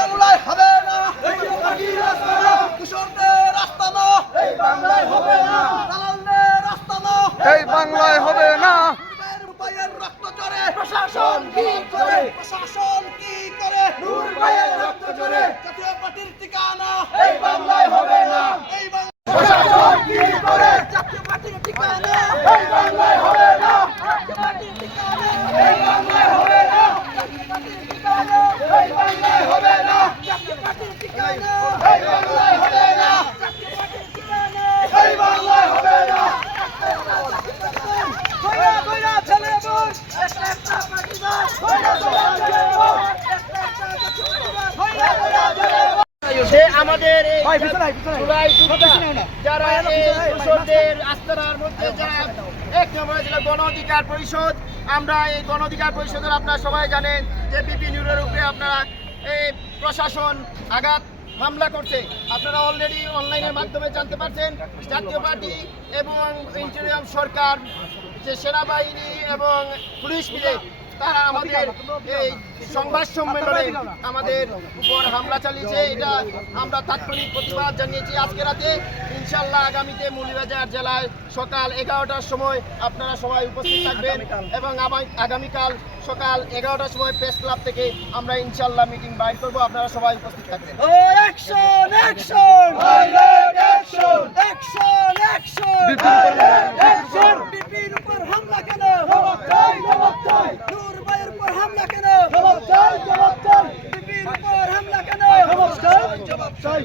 বাংলায় হবে না। কিশোরদের রাস্তা না। এই বাংলায় হবে না। দালালদের রাস্তা না। এই বাংলায় হবে না। রুপায়ের রক্ত চড়ে। প্রশাসন কি করে? প্রশাসন কি করে? রুপায়ের রক্ত চড়ে। জাতীয় পার্টির ঠিকানা। এই বাংলায় হবে না। এই বাংলা প্রশাসন কি করে? জাতীয় পার্টির ঠিকানা। যে আমাদের যারা আস্তানার মধ্যে যারা এক নম্বরে গণ অধিকার পরিষদ। আমরা এই গণ অধিকার পরিষদের আপনারা সবাই জানেন যে বিপি নিউরের উপরে আপনারা এই প্রশাসন আঘাত, হামলা করছে। আপনারা অলরেডি অনলাইনের মাধ্যমে জানতে পারছেন, জাতীয় পার্টি এবং ইন্টেরিয়াম সরকার, যে সেনাবাহিনী এবং পুলিশ মিলে তারা আমাদের এই সংবাদ সম্মেলনে আমাদের উপর হামলা চালিয়েছে এটা আমরা তাৎক্ষণিক প্রতিবাদ জানিয়েছি। আজকে রাতে ইনশাল্লাহ আগামীতে মৌলিবাজার জেলায় সকাল এগারোটার সময় আপনারা সবাই উপস্থিত থাকবেন এবং আগামীকাল সকাল এগারোটার সময় প্রেস ক্লাব থেকে আমরা ইনশাল্লাহ মিটিং বাইর করব। আপনারা সবাই উপস্থিত থাকবেন। বিপির উপর হামলা কেন? 杀。